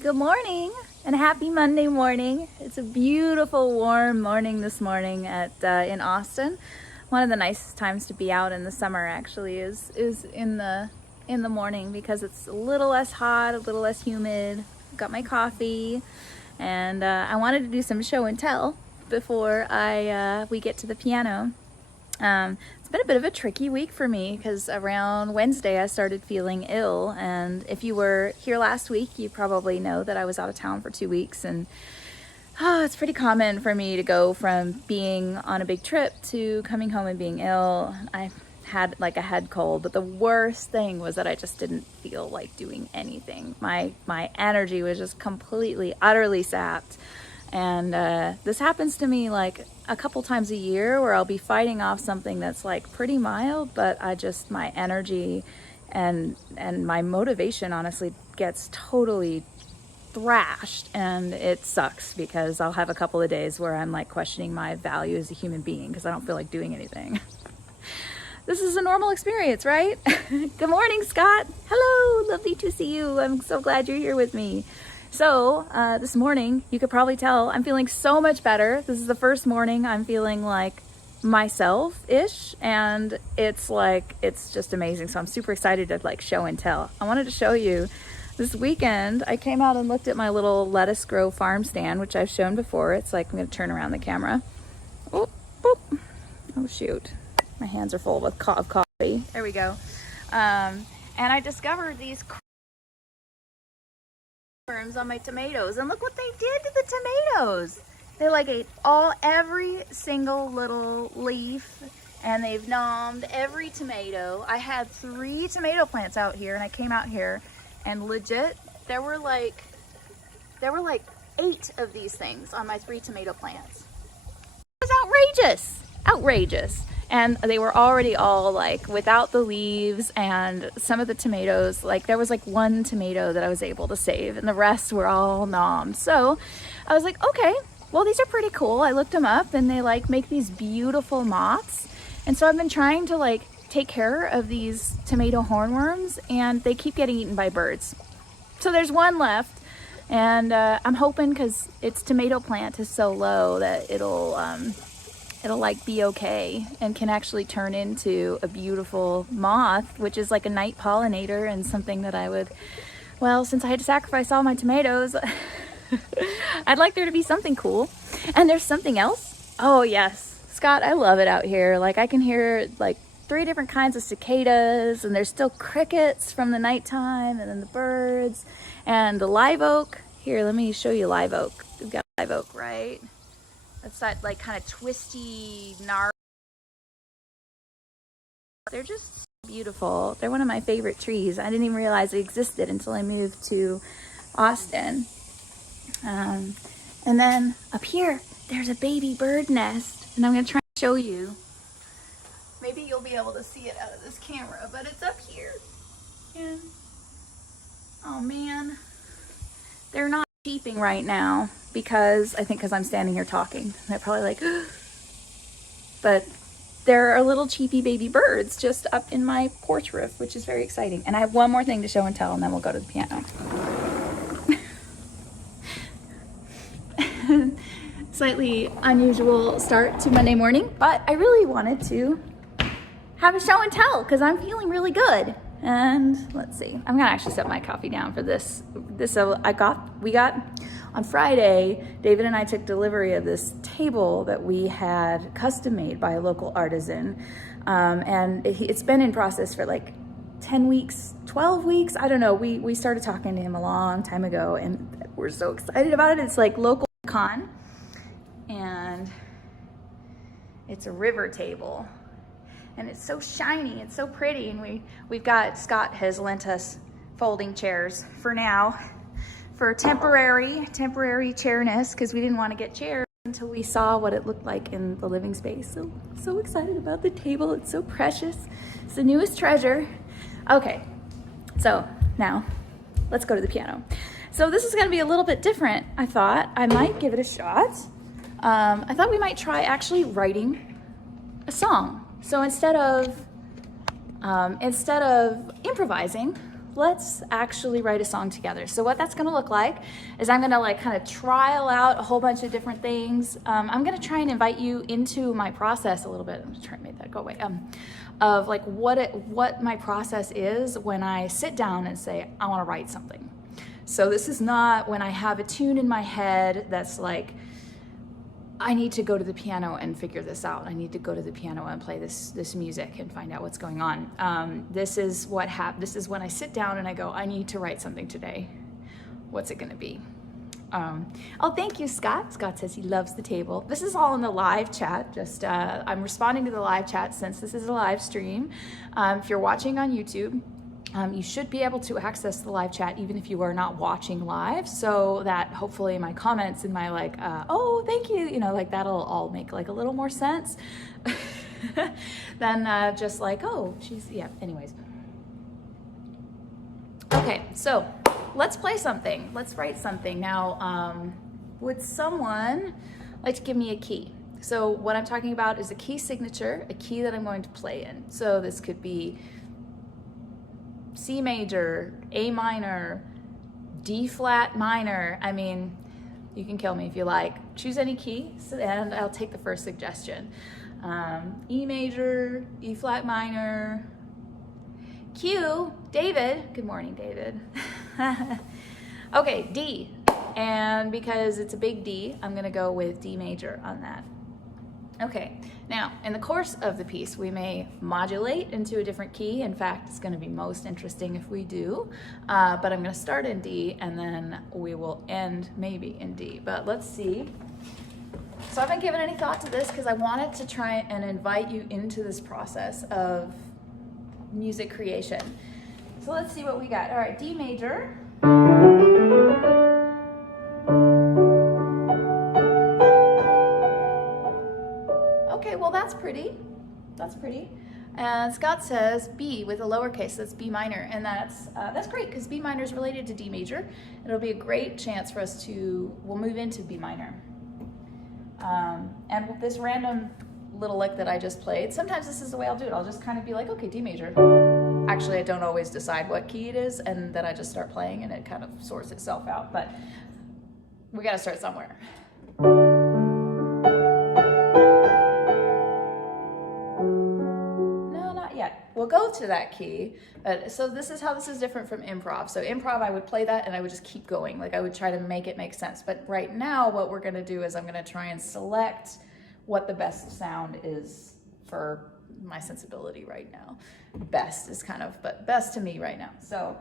Good morning and happy Monday morning. It's a beautiful warm morning this morning in Austin. One of the nicest times to be out in the summer actually is in the morning because it's a little less hot, a little less humid. Got my coffee and I wanted to do some show and tell before we get to the piano. It's been a bit of a tricky week for me because around Wednesday I started feeling ill, and if you were here last week you probably know that I was out of town for 2 weeks, and it's pretty common for me to go from being on a big trip to coming home and being ill. I had like a head cold, but the worst thing was that I just didn't feel like doing anything. My energy was just completely, utterly sapped. And this happens to me like a couple times a year where I'll be fighting off something that's like pretty mild, but my energy and my motivation honestly gets totally thrashed, and it sucks because I'll have a couple of days where I'm like questioning my value as a human being because I don't feel like doing anything. This is a normal experience, right? Good morning, Scott. Hello, lovely to see you. I'm so glad you're here with me. So this morning, you could probably tell I'm feeling so much better. This is the first morning I'm feeling like myself-ish, and it's just amazing. So I'm super excited to like show and tell. I wanted to show you this weekend. I came out and looked at my little lettuce grow farm stand, which I've shown before. It's like, I'm gonna turn around the camera. Oh, boop. Oh shoot. My hands are full of coffee. There we go. And I discovered these worms on my tomatoes, and look what they did to the tomatoes. They like ate every single little leaf, and they've nommed every tomato. I had 3 tomato plants out here, and I came out here and legit there were like 8 of these things on my 3 tomato plants. It was outrageous. And they were already all like without the leaves, and some of the tomatoes, like there was like 1 tomato that I was able to save, and the rest were all nommed. So I was like, okay, well, these are pretty cool. I looked them up, and they like make these beautiful moths. And so I've been trying to like take care of these tomato hornworms, and they keep getting eaten by birds. So there's 1 left, and I'm hoping, because its tomato plant is so low, that it'll like be okay and can actually turn into a beautiful moth, which is like a night pollinator, and something that I would, well, since I had to sacrifice all my tomatoes, I'd like there to be something cool. And there's something else. Oh yes, Scott, I love it out here. Like I can hear like 3 different kinds of cicadas, and there's still crickets from the nighttime, and then the birds and the live oak. Here, let me show you live oak. We've got live oak, right? It's that like kind of twisty, gnarly. They're just beautiful. They're one of my favorite trees. I didn't even realize they existed until I moved to Austin. And then up here, there's a baby bird nest, and I'm gonna try and show you. Maybe you'll be able to see it out of this camera, but it's up here. And oh man, they're not cheeping right now because I'm standing here talking. They're probably like, but there are little cheepy baby birds just up in my porch roof, which is very exciting. And I have one more thing to show and tell, and then we'll go to the piano. Slightly unusual start to Monday morning, but I really wanted to have a show and tell because I'm feeling really good. And let's see, I'm gonna actually set my coffee down for this. We got on Friday, David and I took delivery of this table that we had custom made by a local artisan. And it's been in process for like 10 weeks, 12 weeks. I don't know. We started talking to him a long time ago, and we're so excited about it. It's like local con, and it's a river table. And it's so shiny, it's so pretty, and Scott has lent us folding chairs for now, for temporary chairness, because we didn't want to get chairs until we saw what it looked like in the living space. So excited about the table. It's so precious. It's the newest treasure. Okay, so now let's go to the piano. So this is gonna be a little bit different. I thought I might give it a shot. I thought we might try actually writing a song. So instead of improvising, let's actually write a song together. So what that's gonna look like is I'm gonna like kind of trial out a whole bunch of different things. I'm gonna try and invite you into my process a little bit. I'm just trying to make that go away. Of like what my process is when I sit down and say, I wanna write something. So this is not when I have a tune in my head that's like, I need to go to the piano and figure this out. I need to go to the piano and play this music and find out what's going on. This is when I sit down and I go, I need to write something today. What's it gonna be? Oh, thank you, Scott. Scott says he loves the table. This is all in the live chat. Just I'm responding to the live chat since this is a live stream. If you're watching on YouTube, you should be able to access the live chat even if you are not watching live, so that hopefully my comments and my like, oh, thank you, you know, like that'll all make like a little more sense than just like, oh, she's, yeah, anyways. Okay, so let's play something. Let's write something. Now, would someone like to give me a key? So what I'm talking about is a key signature, a key that I'm going to play in. So this could be C major, A minor, D flat minor. I mean, you can kill me if you like. Choose any key and I'll take the first suggestion. E major, E flat minor, Q, David. Good morning, David. Okay, D. And because it's a big D, I'm gonna go with D major on that. Okay, now in the course of the piece, we may modulate into a different key. In fact, it's going to be most interesting if we do, but I'm going to start in D and then we will end maybe in D, but let's see. So I haven't given any thought to this because I wanted to try and invite you into this process of music creation. So let's see what we got. All right, D major. Okay, well that's pretty. That's pretty. And Scott says B with a lowercase, that's B minor, and that's great because B minor is related to D major. It'll be a great chance for us we'll move into B minor. And with this random little lick that I just played, sometimes this is the way I'll do it. I'll just kind of be like, okay, D major. Actually, I don't always decide what key it is, and then I just start playing and it kind of sorts itself out, but we gotta start somewhere. We'll go to that key. So this is how this is different from improv. So improv, I would play that and I would just keep going. Like I would try to make it make sense. But right now, what we're gonna do is I'm gonna try and select what the best sound is for my sensibility right now. Best is kind of, but best to me right now. So.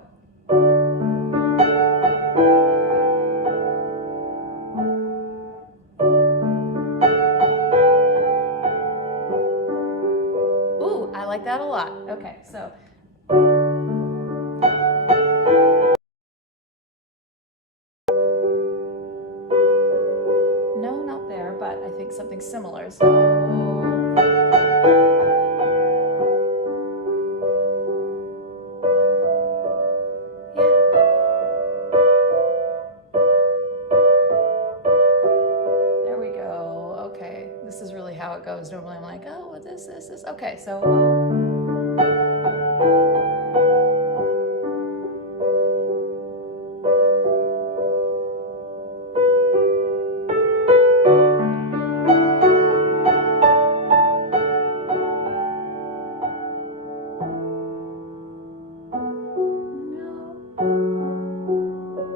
I like that a lot. Okay, so. No, not there, but I think something similar. So. Yeah. There we go. Okay, this is really how it goes. Normally I'm like, oh, what is this? Okay, so.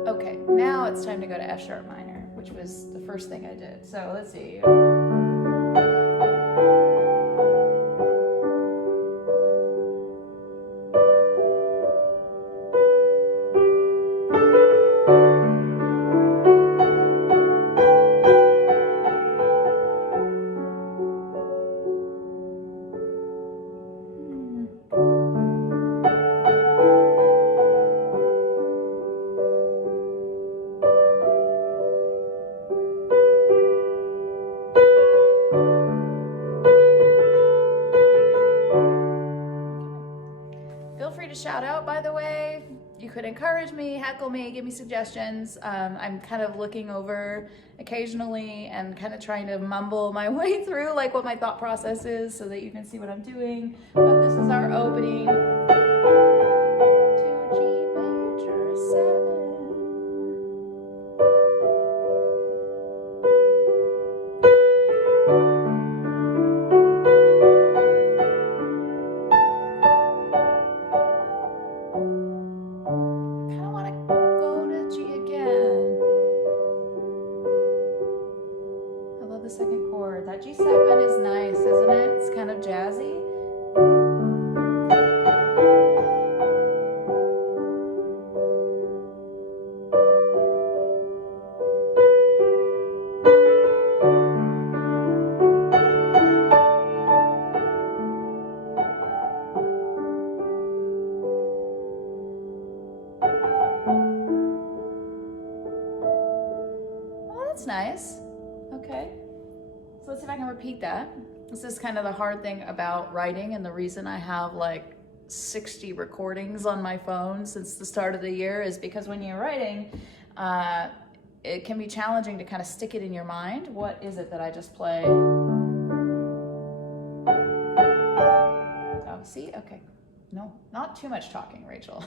Okay, now it's time to go to F sharp minor, which was the first thing I did. So let's see. Shout out, by the way. You could encourage me, heckle me, give me suggestions. I'm kind of looking over occasionally and kind of trying to mumble my way through like what my thought process is so that you can see what I'm doing. But this is our opening to G that's nice. Okay. So let's see if I can repeat that. This is kind of the hard thing about writing, and the reason I have like 60 recordings on my phone since the start of the year is because when you're writing, it can be challenging to kind of stick it in your mind. What is it that I just played? Oh, see? Okay. No, not too much talking, Rachel.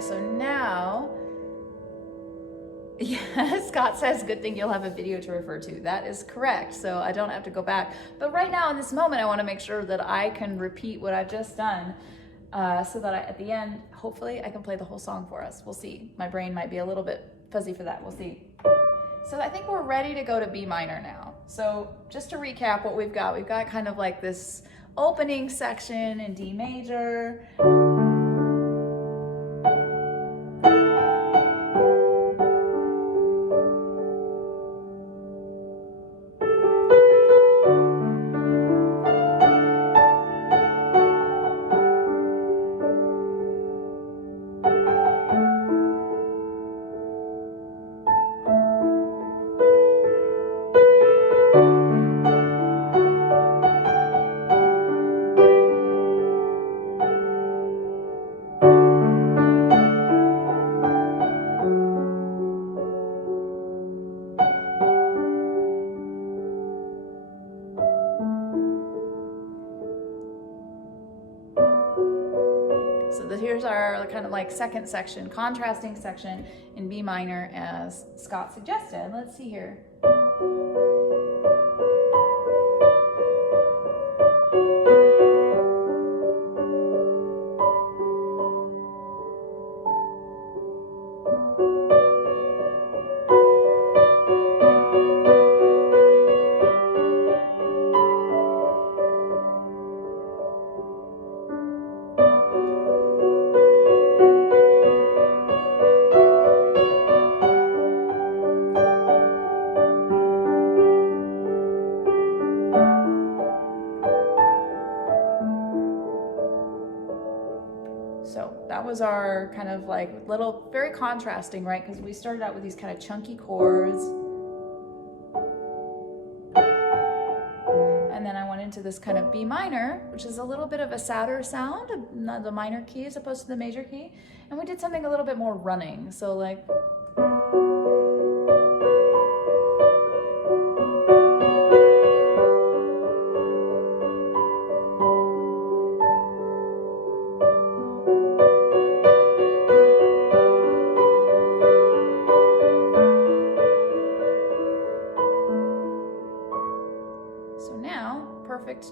So now, yeah, Scott says, good thing you'll have a video to refer to. That is correct. So I don't have to go back. But right now in this moment, I want to make sure that I can repeat what I've just done so that at the end, hopefully I can play the whole song for us. We'll see. My brain might be a little bit fuzzy for that. We'll see. So I think we're ready to go to B minor now. So just to recap what we've got kind of like this opening section in D major. Here's our kind of like second section, contrasting section in B minor as Scott suggested. Let's see here. So that was our kind of like little, very contrasting, right? Because we started out with these kind of chunky chords. And then I went into this kind of B minor, which is a little bit of a sadder sound, the minor key as opposed to the major key. And we did something a little bit more running. So like,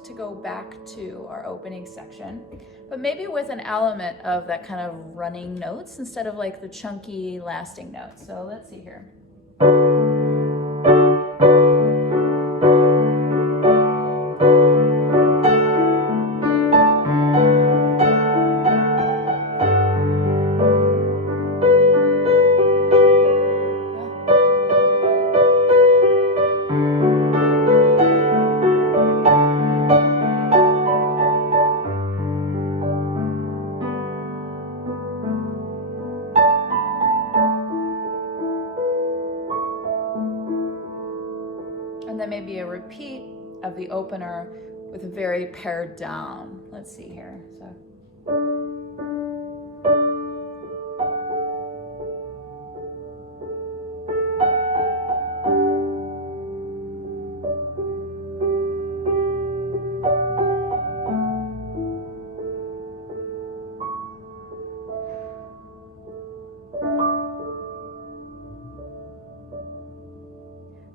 to go back to our opening section, but maybe with an element of that kind of running notes instead of like the chunky lasting notes. So let's see here. repeat of the opener with a very pared down. Let's see here.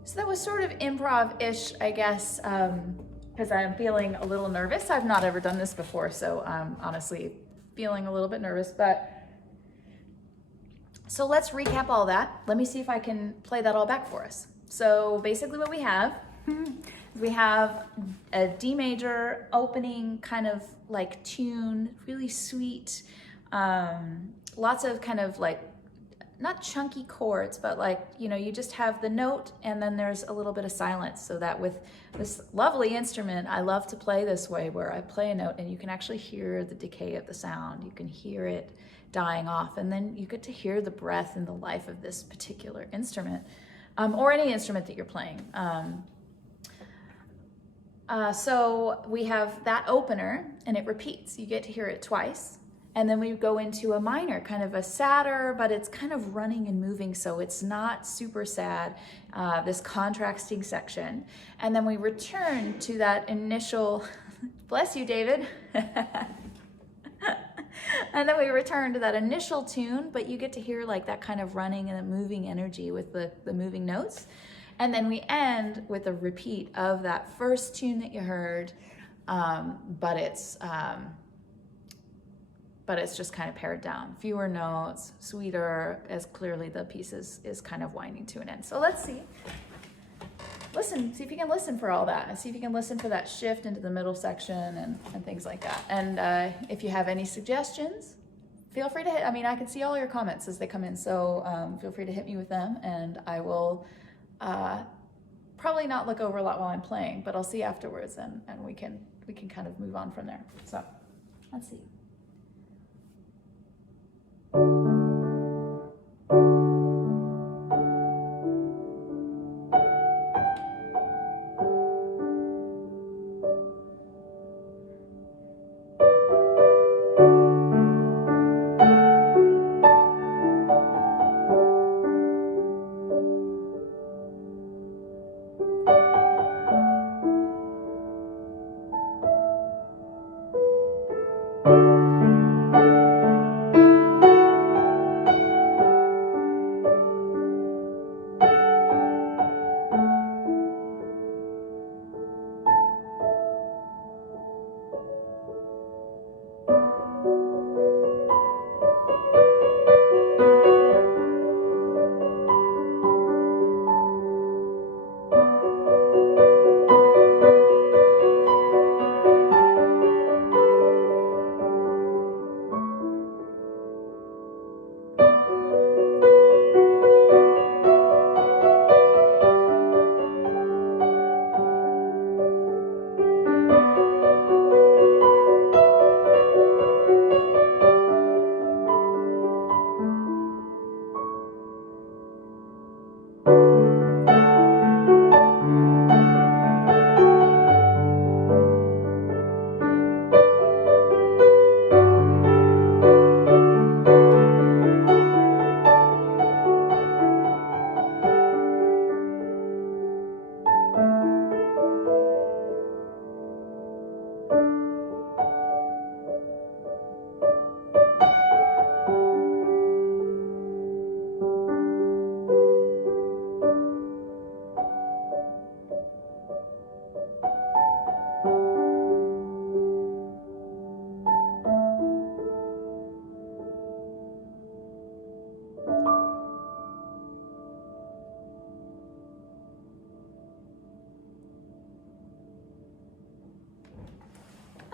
So that was sort of improv-ish, I guess, because I'm feeling a little nervous. I've not ever done this before, so I'm honestly feeling a little bit nervous. But so let's recap all that. Let me see if I can play that all back for us. So basically what we have a D major opening kind of like tune, really sweet, lots of kind of like, not chunky chords, but like, you know, you just have the note and then there's a little bit of silence, so that with this lovely instrument, I love to play this way, where I play a note and you can actually hear the decay of the sound. You can hear it dying off, and then you get to hear the breath and the life of this particular instrument, or any instrument that you're playing. So we have that opener and it repeats. You get to hear it twice. And then we go into a minor, kind of a sadder, but it's kind of running and moving, so it's not super sad, this contrasting section. And then we return to that initial, bless you, David. And then we return to that initial tune, but you get to hear like that kind of running and moving energy with the moving notes. And then we end with a repeat of that first tune that you heard, but it's just kind of pared down. Fewer notes, sweeter, as clearly the piece is kind of winding to an end. So let's see. Listen, see if you can listen for all that, and see if you can listen for that shift into the middle section and things like that. And if you have any suggestions, feel free to hit, I can see all your comments as they come in, so feel free to hit me with them, and I will probably not look over a lot while I'm playing, but I'll see afterwards, and we can kind of move on from there. So let's see.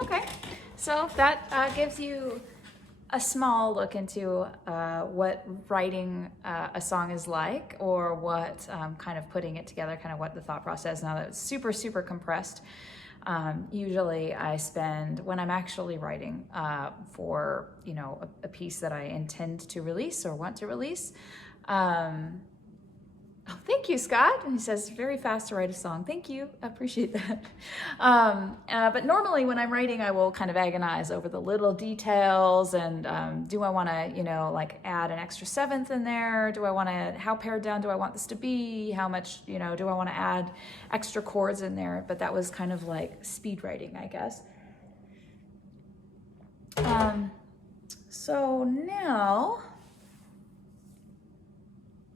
Okay, so that gives you a small look into what writing a song is like, or what kind of putting it together, kind of what the thought process. Now that's super, super compressed. Usually I spend, when I'm actually writing for, you know, a piece that I intend to release or want to release, Oh, thank you, Scott. And he says, very fast to write a song. Thank you. I appreciate that. But normally when I'm writing, I will kind of agonize over the little details and do I want to, you know, like add an extra seventh in there? Do I want to, how pared down do I want this to be? How much, you know, do I want to add extra chords in there? But that was kind of like speed writing, I guess. So now...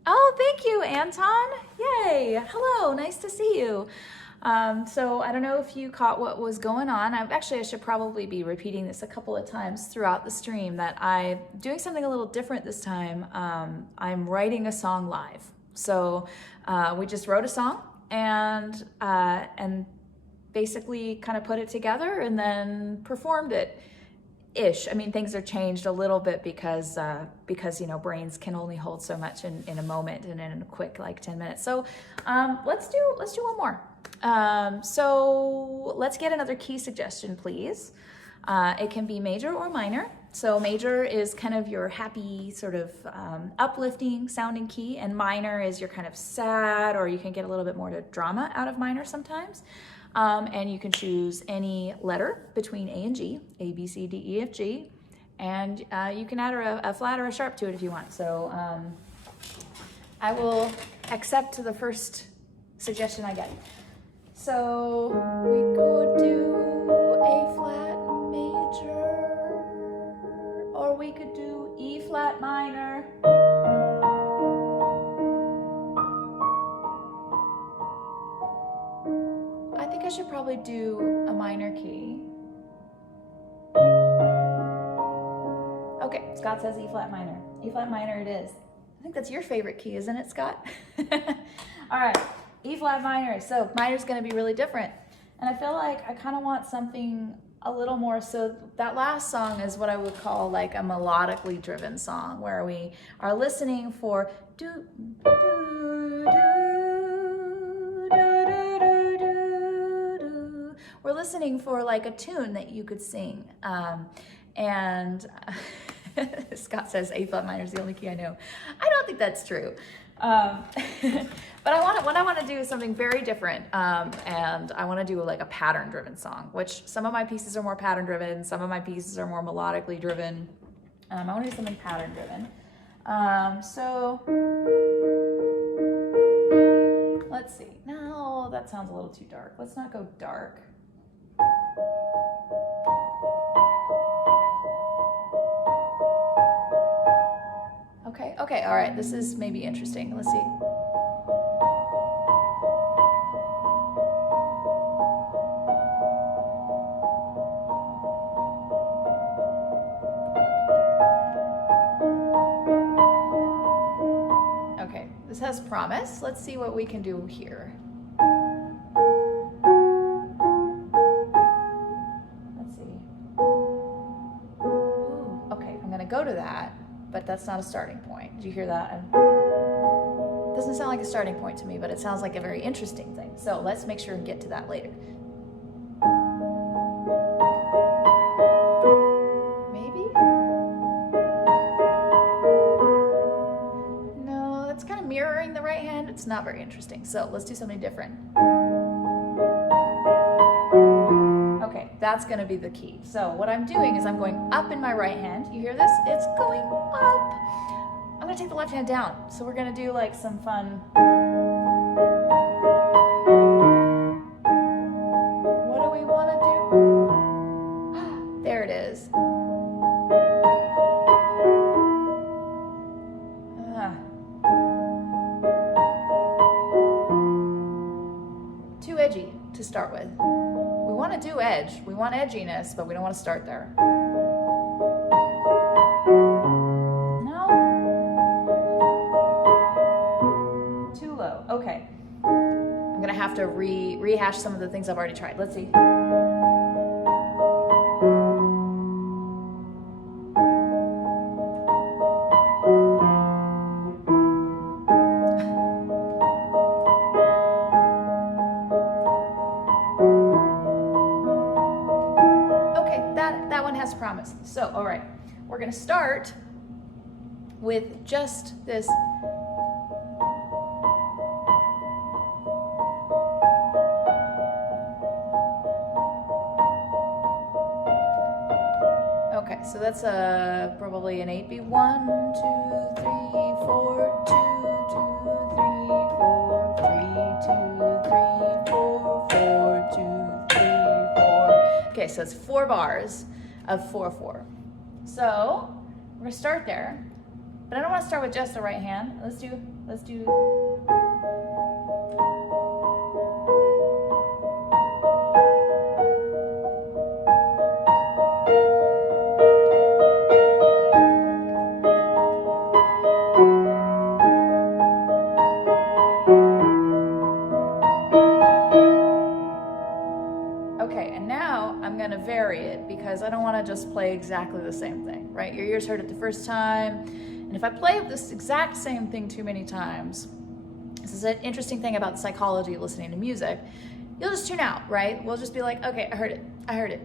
Oh, thank you, Anton. Yay. Hello, nice to see you. So I don't know if you caught what was going on. I should probably be repeating this a couple of times throughout the stream that I'm doing something a little different this time. I'm writing a song live. So we just wrote a song and basically kind of put it together and then performed it. Ish. I mean, things are changed a little bit because you know, brains can only hold so much in a moment and in a quick like 10 minutes. So let's do one more. So let's get another key suggestion, please. It can be major or minor. So major is kind of your happy, sort of uplifting sounding key, and minor is your kind of sad, or you can get a little bit more to drama out of minor sometimes. And you can choose any letter between A and G, A, B, C, D, E, F, G, and you can add a flat or a sharp to it if you want. So I will accept the first suggestion I get. So we could do A flat major, or we could do E flat minor. I think I should probably do a minor key. Okay, Scott says E flat minor. E flat minor it is. I think that's your favorite key, isn't it, Scott? All right, E flat minor. So minor's gonna be really different. And I feel like I kind of want something a little more, so that last song is what I would call like a melodically driven song, where we are listening for do, do, do, do, do, do, do. We're listening for like a tune that you could sing. And Scott says A flat minor is the only key I know. I don't think that's true. But what I want to do is something very different, and I want to do like a pattern-driven song, which some of my pieces are more pattern-driven, some of my pieces are more melodically driven. I want to do something pattern-driven. So let's see. No, that sounds a little too dark. Let's not go dark. Okay, all right, this is maybe interesting. Let's see. Okay, this has promise. Let's see what we can do here. Let's see. Ooh, okay, I'm gonna go to that. But that's not a starting point. Did you hear that? It doesn't sound like a starting point to me, but it sounds like a very interesting thing. So let's make sure and get to that later. Maybe? No, that's kind of mirroring the right hand. It's not very interesting. So let's do something different. Okay, that's gonna be the key. So what I'm doing is I'm going up in my right hand. You hear this? It's going up. I'm gonna take the left hand down. So we're gonna do like some fun. What do we wanna do? There it is. Too edgy to start with. We want to do edge. We want edginess, but we don't want to start there. No? Too low. Okay. I'm going to have to rehash some of the things I've already tried. Let's see. Promise. So, all right, we're going to start with just this. Okay, so that's probably an 8 beat. 1, 2, 3, 4, 2, 2, 3, 4, 3, 2, 3, 4, 4, 2, 3, 4. Okay, so it's 4 bars of 4/4. So we're gonna start there, but I don't want to start with just the right hand. Let's do. Okay, and now I'm gonna vary it because I don't want to just play exactly the same thing, right? Your ears heard it the first time, and if I play this exact same thing too many times, this is an interesting thing about the psychology of listening to music, you'll just tune out, right? We'll just be like, okay, I heard it.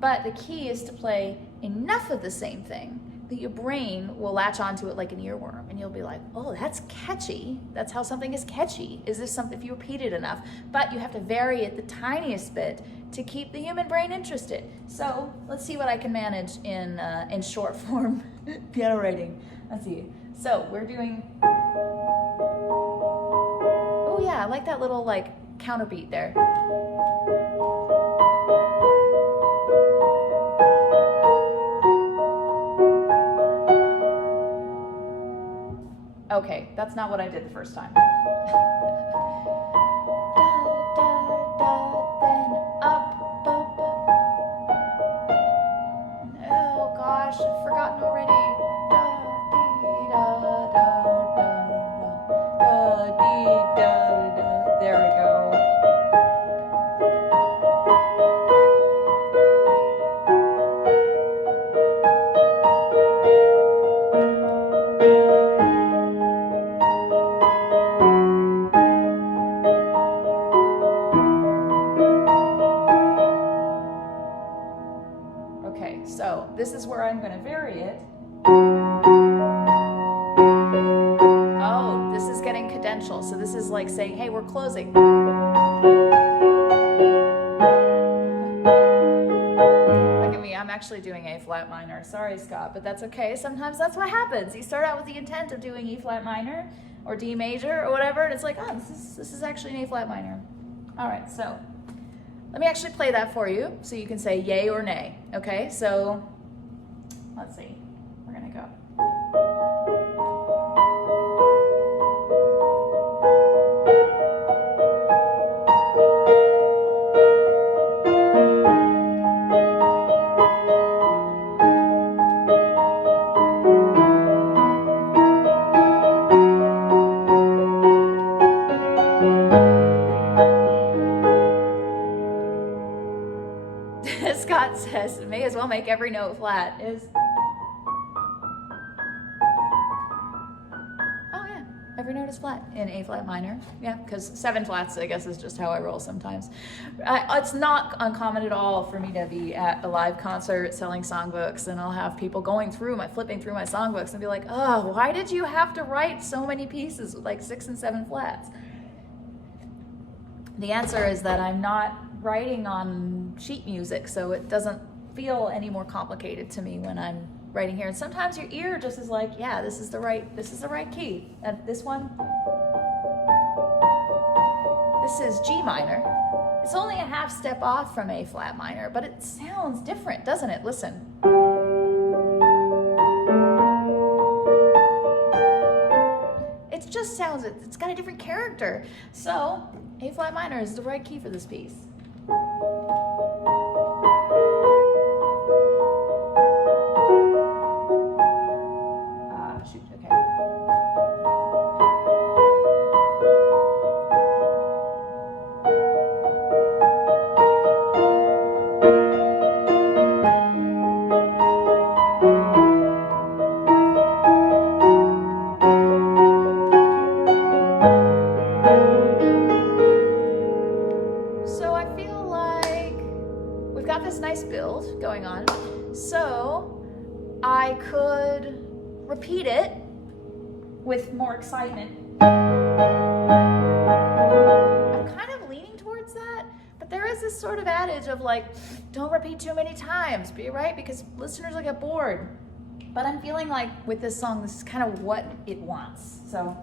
But the key is to play enough of the same thing that your brain will latch onto it like an earworm, and you'll be like, oh, that's catchy. That's how something is catchy. Is this something, if you repeat it enough? But you have to vary it the tiniest bit to keep the human brain interested. So let's see what I can manage in short form piano writing. Let's see. So we're doing, oh yeah, I like that little like counterbeat there. Okay, that's not what I did the first time. Da, da, da, then up, up. Oh gosh, I've forgotten already. Da, dee, da, da, da, da, dee, da, da. There we go. Okay, so this is where I'm going to vary it. Oh, this is getting cadential. So this is like saying, hey, we're closing. Look at me, I'm actually doing A flat minor. Sorry, Scott, but that's okay. Sometimes that's what happens. You start out with the intent of doing E flat minor or D major or whatever, and it's like, oh, this is actually an A flat minor. All right, so let me actually play that for you so you can say yay or nay, okay? So let's see, we're gonna go. Scott says, may as well make every note flat. Oh yeah, every note is flat in A flat minor. Yeah, because 7 flats, I guess, is just how I roll sometimes. It's not uncommon at all for me to be at a live concert selling songbooks, and I'll have people flipping through my songbooks and be like, oh, why did you have to write so many pieces with like 6 and 7 flats? The answer is that I'm not writing on sheet music, so it doesn't feel any more complicated to me when I'm writing here. And sometimes your ear just is like, yeah, this is the right key. And this one, this is G minor. It's only a half step off from A flat minor, but it sounds different, doesn't it? Listen. It just sounds, it's got a different character. So A flat minor is the right key for this piece. Shoot, okay. So I feel like we've got this nice build going on. So I could repeat it with more excitement. I'm kind of leaning towards that, but there is this sort of adage of like, don't repeat too many times, right? Because listeners will get bored. But I'm feeling like with this song, this is kind of what it wants. So,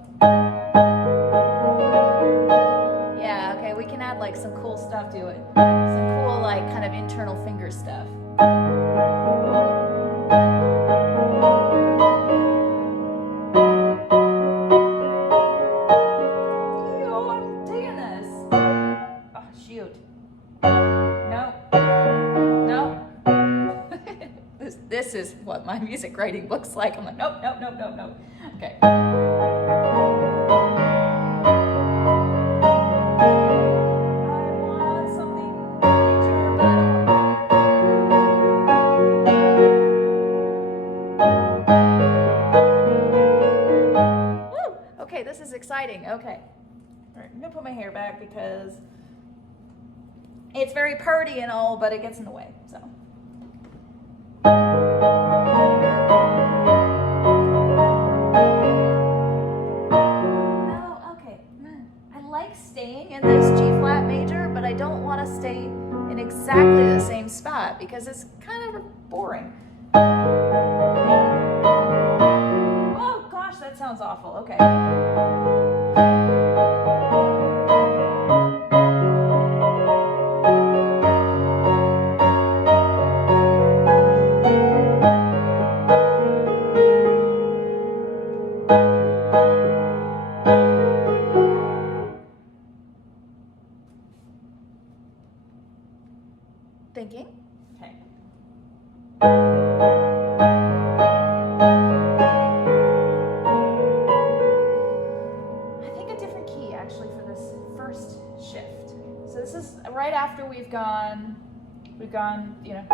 yeah, okay, we can add like some cool stuff to it. Some cool like kind of internal finger stuff. This is what my music writing looks like. I'm like, nope. Okay. I want something major, but woo! Okay, this is exciting. Okay. All right, I'm gonna put my hair back because it's very purdy and all, but it gets in the way, so. Staying in this G flat major, but I don't want to stay in exactly the same spot because it's kind of boring. Oh gosh, that sounds awful. Okay. Thinking? Okay. I think a different key actually for this first shift. So this is right after we've gone, you know.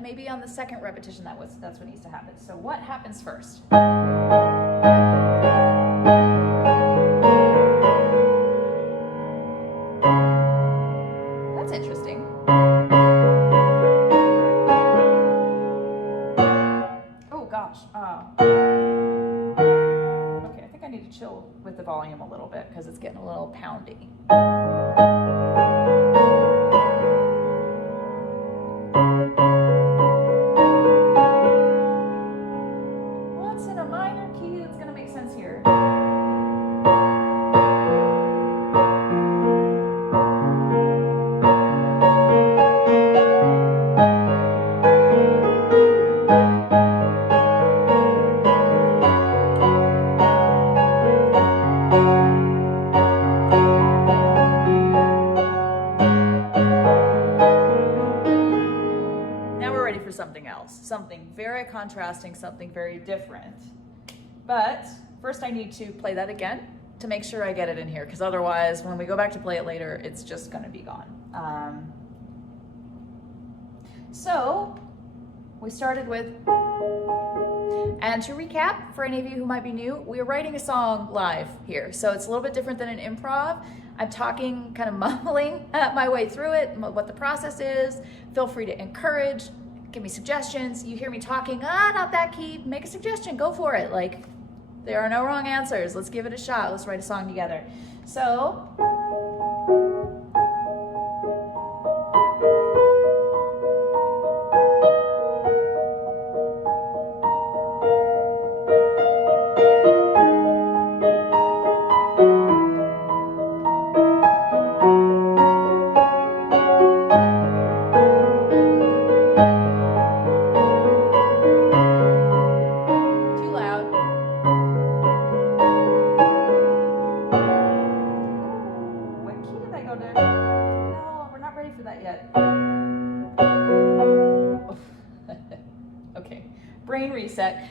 Maybe on the second repetition that's what needs to happen. So what happens first? That's interesting. Oh gosh. Okay, I think I need to chill with the volume a little bit because it's getting a little poundy. Something very contrasting, something very different. But first I need to play that again to make sure I get it in here, because otherwise when we go back to play it later, it's just going to be gone. So we started with, and to recap, for any of you who might be new, we are writing a song live here. So it's a little bit different than an improv. I'm talking, kind of mumbling my way through it, what the process is. Feel free to encourage, give me suggestions. You hear me talking, not that key, make a suggestion, go for it. Like, there are no wrong answers. Let's give it a shot. Let's write a song together. So,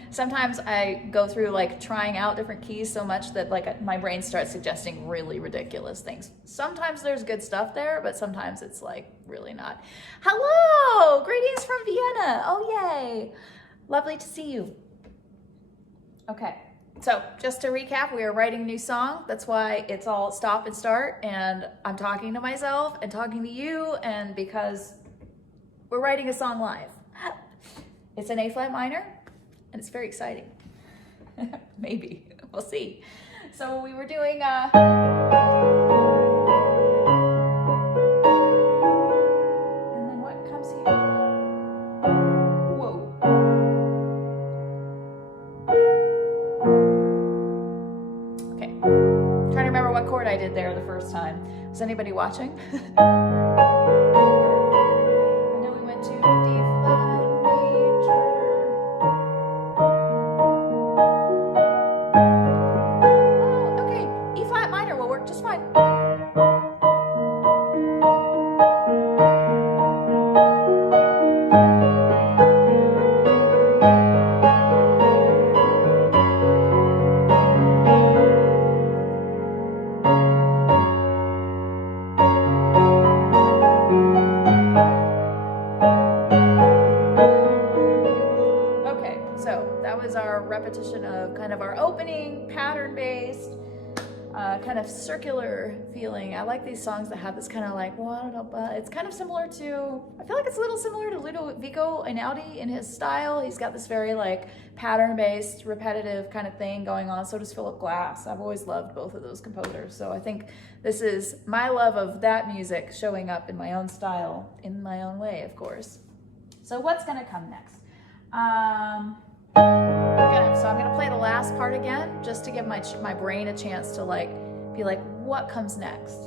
sometimes I go through like trying out different keys so much that like my brain starts suggesting really ridiculous things. Sometimes there's good stuff there, but sometimes it's like really not. Hello, greetings from Vienna. Oh, yay. Lovely to see you. Okay, So just to recap, we are writing a new song. That's why it's all stop and start, and I'm talking to myself and talking to you, and because we're writing a song live. It's an A flat minor, and it's very exciting. Maybe, we'll see. So we were doing and then what comes here? Whoa. Okay, trying to remember what chord I did there the first time. Was anybody watching? And then we went to D flat major. Oh, okay, E flat minor will work just fine. So that was our repetition of kind of our opening, pattern-based, kind of circular feeling. I like these songs that have this kind of like, it's kind of similar to, I feel like it's a little similar to Ludovico Einaudi in his style. He's got this very like pattern-based, repetitive kind of thing going on. So does Philip Glass. I've always loved both of those composers. So I think this is my love of that music showing up in my own style, in my own way, of course. So what's gonna come next? So I'm gonna play the last part again, just to give my brain a chance to like be like, what comes next?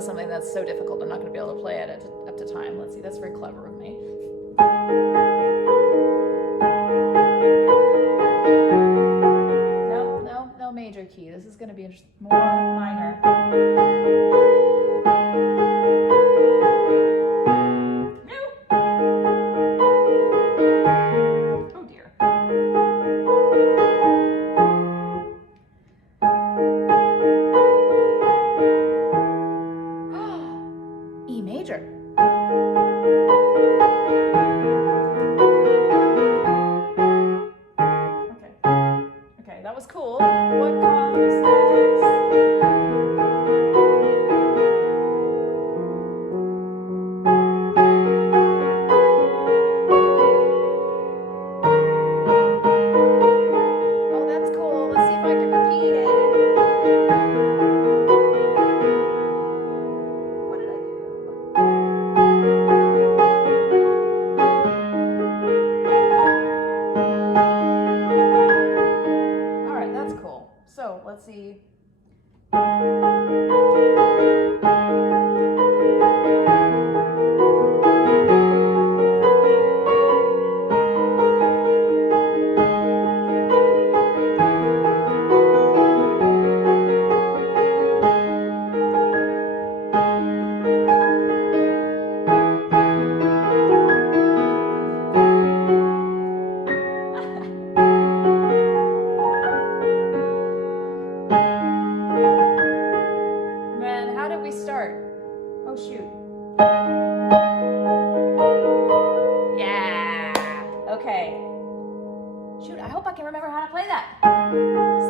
Something that's so difficult I'm not going to be able to play it up to time. Let's see, that's very clever of me. No major key. This is going to be more minor. Oh dear. E major. Okay, that was cool. What comes next? Oh, that's cool. Let's see if I can repeat it. What did I do? All right, that's cool. So let's see. Man, how did we start? Oh shoot. Yeah. Okay. Shoot, I hope I can remember how to play that.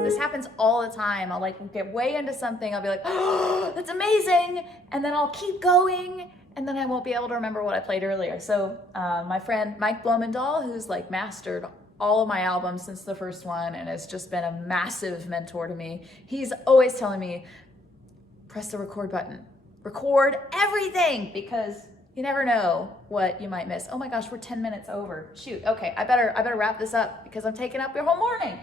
This happens all the time. I'll like get way into something. I'll be like, oh, that's amazing. And then I'll keep going. And then I won't be able to remember what I played earlier. So my friend Mike Blumendahl, who's like mastered all of my albums since the first one and has just been a massive mentor to me, he's always telling me, press the record button. Record everything, because you never know what you might miss. Oh my gosh, we're 10 minutes over. Shoot, okay, I better wrap this up because I'm taking up your whole morning.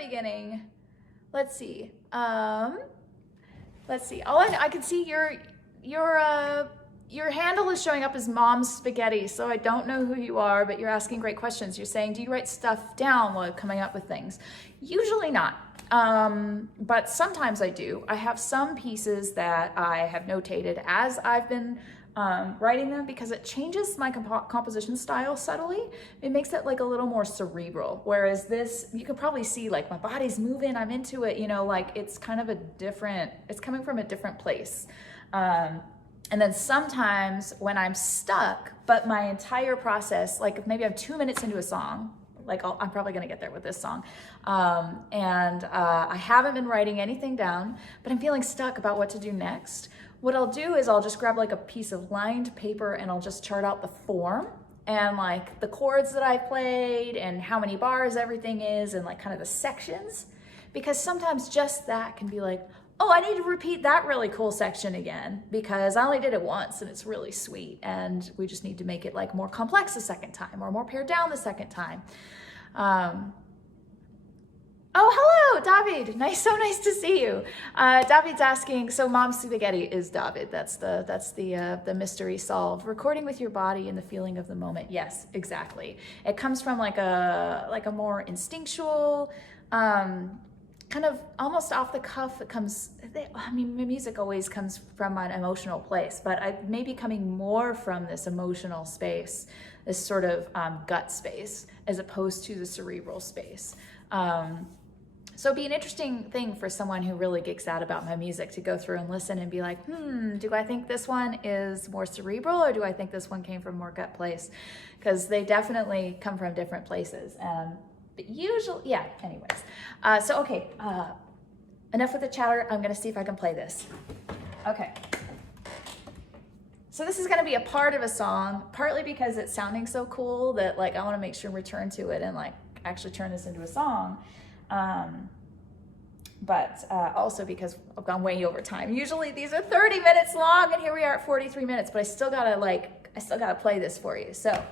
beginning. Let's see. Let's see. Oh, I can see your handle is showing up as Mom's Spaghetti, so I don't know who you are, but you're asking great questions. You're saying, do you write stuff down while coming up with things? Usually not, but sometimes I do. I have some pieces that I have notated as I've been writing them, because it changes my composition style subtly. It makes it like a little more cerebral, whereas this, you can probably see like my body's moving, I'm into it, you know, like it's kind of a different, it's coming from a different place. And then sometimes when I'm stuck, but my entire process, like maybe I'm 2 minutes into a song, like I'm probably gonna get there with this song, and I haven't been writing anything down, but I'm feeling stuck about what to do next. What I'll do is I'll just grab like a piece of lined paper and I'll just chart out the form and like the chords that I've played and how many bars everything is and like kind of the sections, because sometimes just that can be like, oh, I need to repeat that really cool section again because I only did it once and it's really sweet, and we just need to make it like more complex the second time or more pared down the second time. Oh, hello, David. So nice to see you. David's asking, so Mom's Spaghetti is David. That's the mystery solved. Recording with your body and the feeling of the moment. Yes, exactly. It comes from like a more instinctual, kind of almost off the cuff. It comes, I mean, music always comes from an emotional place, but I may be coming more from this emotional space, this sort of gut space, as opposed to the cerebral space. So it'd be an interesting thing for someone who really geeks out about my music to go through and listen and be like, do I think this one is more cerebral or do I think this one came from more gut place? Because they definitely come from different places. But usually, yeah, anyways. So, okay, enough with the chatter. I'm gonna see if I can play this. Okay. So this is gonna be a part of a song, partly because it's sounding so cool that like I wanna make sure we return to it and like actually turn this into a song. But also because I've gone way over time. Usually these are 30 minutes long and here we are at 43 minutes, but I still gotta play this for you. So.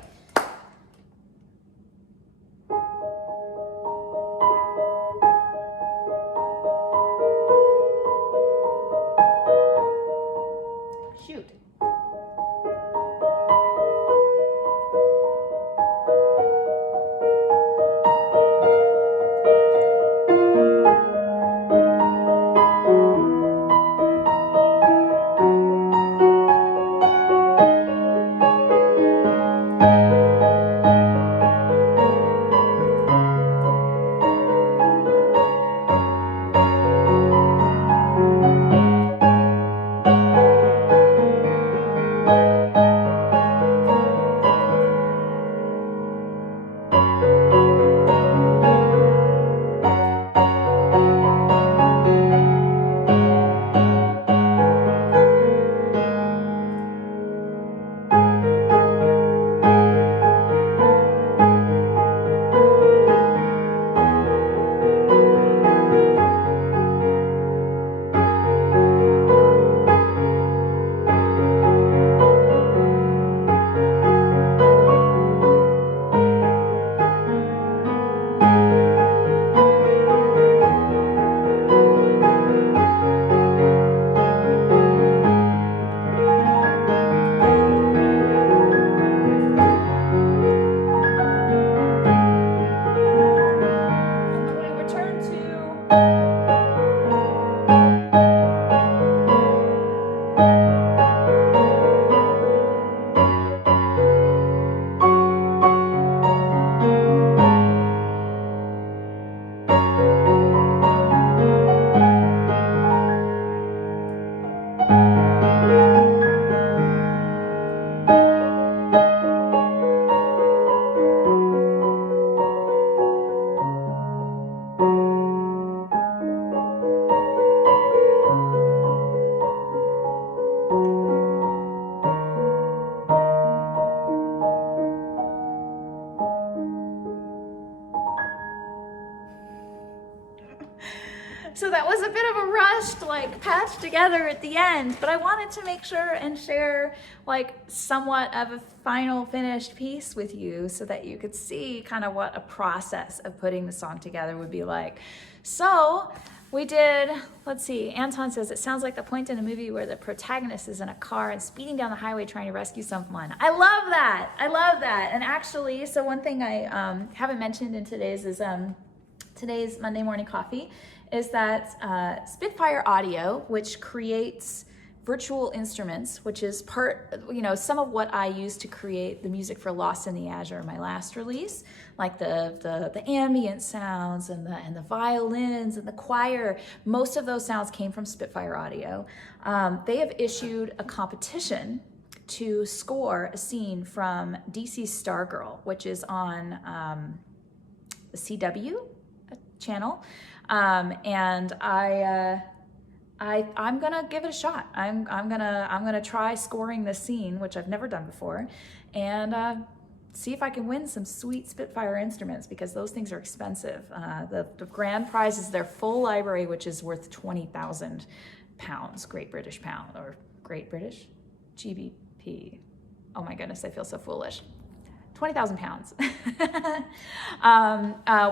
Shoot. So that was a bit of a rushed, like, patch together at the end, but I wanted to make sure and share like somewhat of a final finished piece with you so that you could see kind of what a process of putting the song together would be like. So we did, let's see, Anton says, it sounds like the point in a movie where the protagonist is in a car and speeding down the highway trying to rescue someone. I love that. I love that. And actually, so one thing I haven't mentioned in today's Monday morning coffee is that Spitfire Audio, which creates virtual instruments, which is part, some of what I use to create the music for Lost in the Azure, my last release, like the ambient sounds and the violins and the choir. Most of those sounds came from Spitfire Audio. They have issued a competition to score a scene from DC's Stargirl, which is on the CW channel, and I'm gonna give it a shot. I'm gonna try scoring this scene, which I've never done before, and see if I can win some sweet Spitfire instruments, because those things are expensive. The grand prize is their full library, which is worth 20,000 pounds, Great British pound, or Great British GBP. Oh my goodness, I feel so foolish. 20,000 pounds,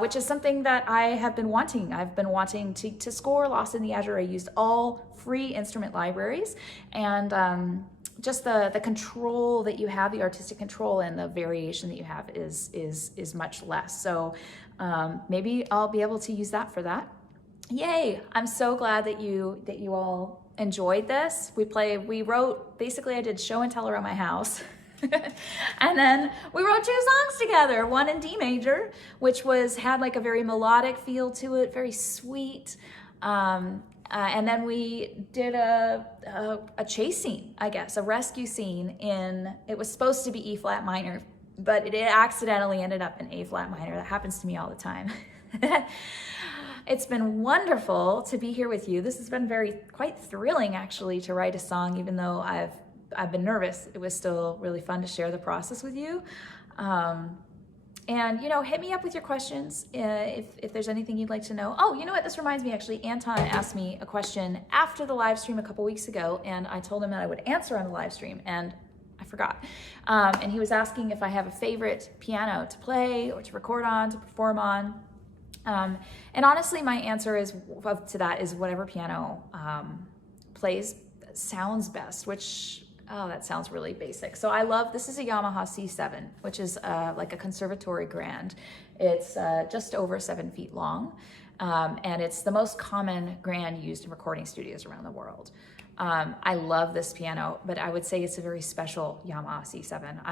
which is something that I have been wanting. I've been wanting to score Lost in the Azure. I used all free instrument libraries, and just the control that you have, the artistic control and the variation that you have is much less. So maybe I'll be able to use that for that. Yay! I'm so glad that you all enjoyed this. We wrote, basically I did show and tell around my house. And then we wrote 2 songs together, one in D major, which had like a very melodic feel to it, very sweet. And then we did a chase scene, I guess, a rescue scene it was supposed to be E flat minor, but it accidentally ended up in A flat minor. That happens to me all the time. It's been wonderful to be here with you. This has been quite thrilling actually to write a song, even though I've been nervous. It was still really fun to share the process with you. And hit me up with your questions if there's anything you'd like to know. Oh, you know what? This reminds me, actually, Anton asked me a question after the live stream a couple weeks ago, and I told him that I would answer on the live stream, and I forgot. And he was asking if I have a favorite piano to play or to record on, to perform on. And honestly, my answer to that is whatever piano sounds best, which, oh, that sounds really basic. So this is a Yamaha C7, which is like a conservatory grand. It's just over 7 feet long, and it's the most common grand used in recording studios around the world. I love this piano, but I would say it's a very special Yamaha C7.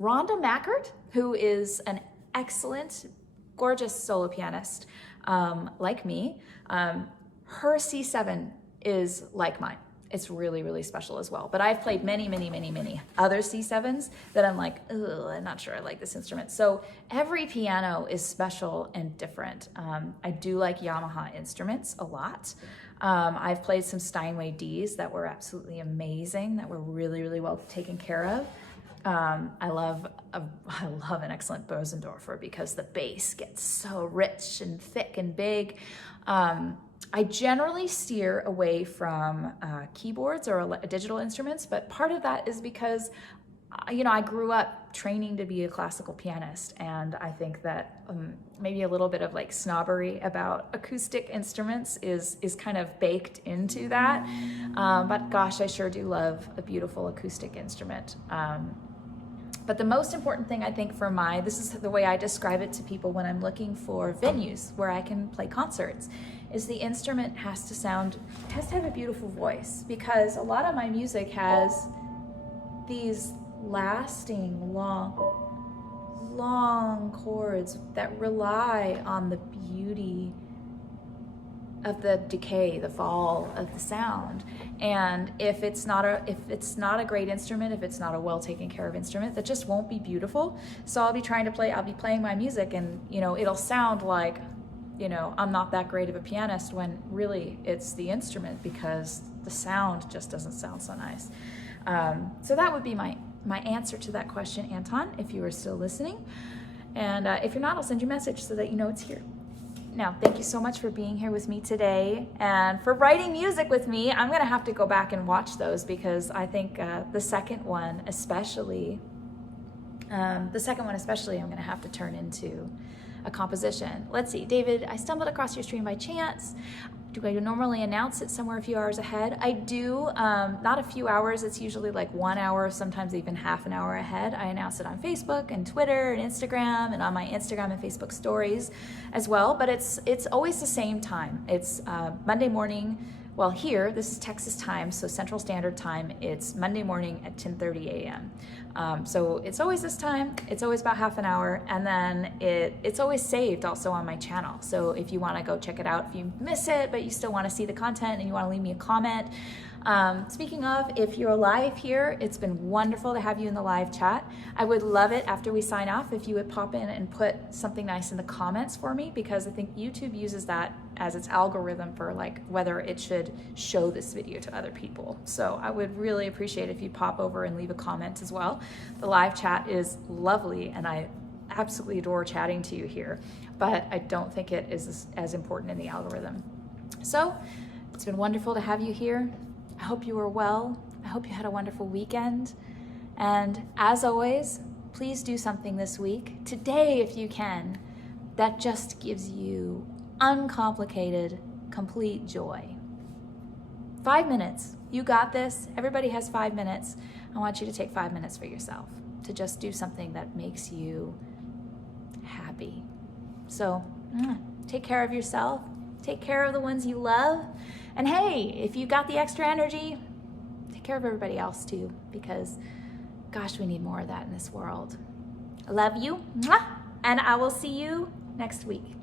Rhonda Mackert, who is an excellent, gorgeous solo pianist like me, her C7 is like mine. It's really, really special as well. But I've played many, many, many, many other C7s that I'm like, ugh, I'm not sure I like this instrument. So every piano is special and different. I do like Yamaha instruments a lot. I've played some Steinway Ds that were absolutely amazing, that were really, really well taken care of. I love an excellent Bosendorfer because the bass gets so rich and thick and big. I generally steer away from keyboards or digital instruments, but part of that is because, I grew up training to be a classical pianist, and I think that maybe a little bit of like snobbery about acoustic instruments is kind of baked into that. But gosh, I sure do love a beautiful acoustic instrument. But the most important thing, I think, this is the way I describe it to people when I'm looking for venues where I can play concerts, is the instrument has to have a beautiful voice, because a lot of my music has these lasting, long chords that rely on the beauty of the decay, the fall of the sound. And if it's not a great instrument, if it's not a well taken care of instrument, that just won't be beautiful. So I'll be playing my music, and it'll sound like I'm not that great of a pianist, when really it's the instrument, because the sound just doesn't sound so nice. So that would be my answer to that question, Anton, if you are still listening. And if you're not, I'll send you a message so that you know it's here. Now, thank you so much for being here with me today and for writing music with me. I'm gonna have to go back and watch those because I think the second one especially, I'm gonna have to turn into a composition. Let's see, David, I stumbled across your stream by chance. Do I normally announce it somewhere a few hours ahead? I do, not a few hours, it's usually like 1 hour, sometimes even half an hour ahead. I announce it on Facebook and Twitter and Instagram and on my Instagram and Facebook stories as well, but it's always the same time. It's Monday morning. Well, here, this is Texas time, so Central Standard Time, it's Monday morning at 10:30 a.m. So it's always this time, it's always about half an hour, and then it's always saved also on my channel. So if you wanna go check it out, if you miss it, but you still wanna see the content and you wanna leave me a comment. Speaking of, if you're live here, it's been wonderful to have you in the live chat. I would love it after we sign off if you would pop in and put something nice in the comments for me, because I think YouTube uses that as its algorithm for like whether it should show this video to other people. So I would really appreciate if you pop over and leave a comment as well. The live chat is lovely and I absolutely adore chatting to you here, but I don't think it is as important in the algorithm. So it's been wonderful to have you here. I hope you are well. I hope you had a wonderful weekend. And as always, please do something this week, today if you can, that just gives you uncomplicated, complete joy. 5 minutes. You got this. Everybody has 5 minutes. I want you to take 5 minutes for yourself to just do something that makes you happy. So take care of yourself. Take care of the ones you love. And hey, if you got the extra energy, take care of everybody else too, because gosh, we need more of that in this world. I love you, and I will see you next week.